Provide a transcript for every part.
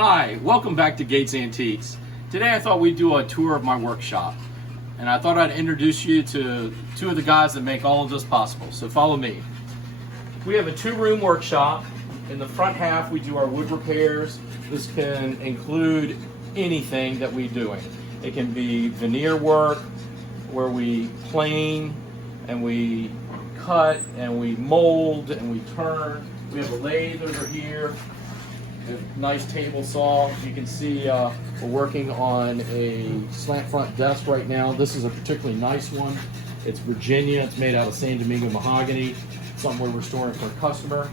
Hi, welcome back to Gates Antiques. Today I thought we'd do a tour of my workshop, and I thought I'd introduce you to two of the guys that make all of this possible. So follow me. We have a two-room workshop. In the front half we do our wood repairs. This can include anything that we're doing. It can be veneer work where we plane and we cut and we mold and we turn. We have a lathe over here, a nice table saw. You can see we're working on a slant front desk right now. This is a particularly nice one. It's Virginia. It's made out of San Domingo mahogany. Something we're restoring for a customer.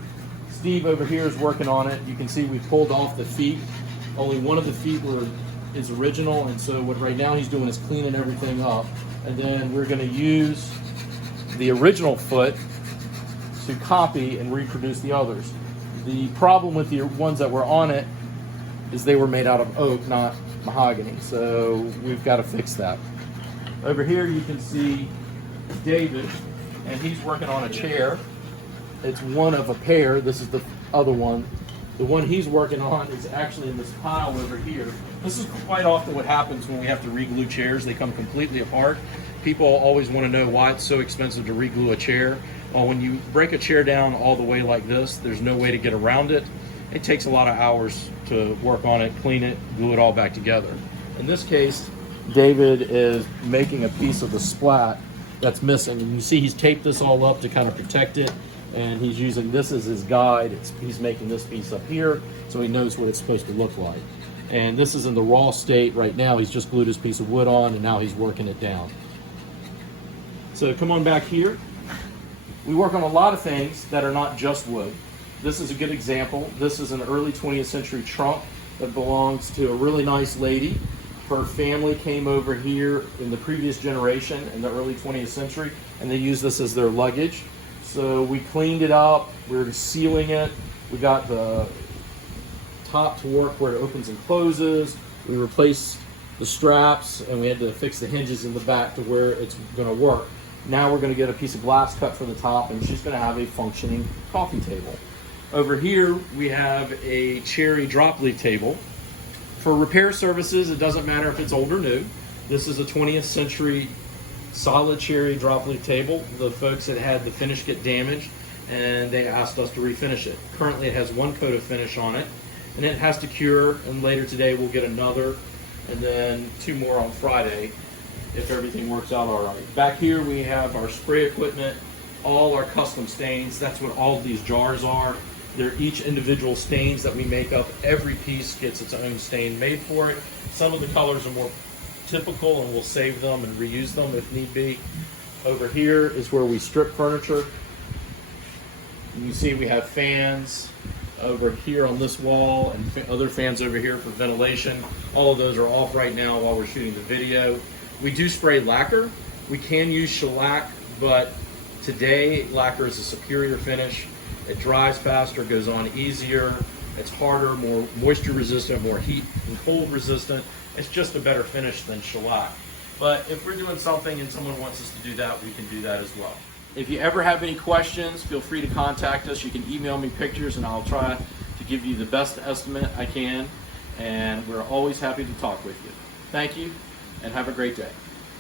Steve over here is working on it. You can see we pulled off the feet. Only one of the feet is original, and so what right now he's doing is cleaning everything up. And then we're going to use the original foot to copy and reproduce the others. The problem with the ones that were on it is they were made out of oak, not mahogany. So we've got to fix that. Over here you can see David, and he's working on a chair. It's one of a pair. This is the other one. The one he's working on is actually in this pile over here. This is quite often what happens when we have to re-glue chairs. They come completely apart. People always want to know why it's so expensive to re-glue a chair. Well, when you break a chair down all the way like this, there's no way to get around it. It takes a lot of hours to work on it, clean it, glue it all back together. In this case, David is making a piece of the splat that's missing. And you see he's taped this all up to kind of protect it. And he's using this as his guide. He's making this piece up here so he knows what it's supposed to look like. And this is in the raw state right now. He's just glued his piece of wood on and now he's working it down. So come on back here. We work on a lot of things that are not just wood. This is a good example. This is an early 20th century trunk that belongs to a really nice lady. Her family came over here in the previous generation in the early 20th century, and they used this as their luggage. So we cleaned it up, we're sealing it, we got the top to work where it opens and closes, we replaced the straps, and we had to fix the hinges in the back to where it's going to work. Now we're going to get a piece of glass cut for the top, and she's going to have a functioning coffee table. Over here we have a cherry drop leaf table. For repair services, it doesn't matter if it's old or new. This is a 20th century solid cherry drop leaf table. The folks that had the finish get damaged, and they asked us to refinish it. Currently it has one coat of finish on it, and it has to cure, and later today we'll get another, and then two more on Friday if everything works out all right. Back here we have our spray equipment, all our custom stains. That's what all of these jars are. They're each individual stains that we make up. Every piece gets its own stain made for it. Some of the colors are more typical and we'll save them and reuse them if need be. Over here is where we strip furniture. You see we have fans over here on this wall and other fans over here for ventilation. All of those are off right now while we're shooting the video. We do spray lacquer. We can use shellac, but today lacquer is a superior finish. It dries faster, goes on easier, it's harder, more moisture resistant, more heat and cold resistant. It's just a better finish than shellac. But if we're doing something and someone wants us to do that, we can do that as well. If you ever have any questions, feel free to contact us. You can email me pictures and I'll try to give you the best estimate I can. And we're always happy to talk with you. Thank you and have a great day.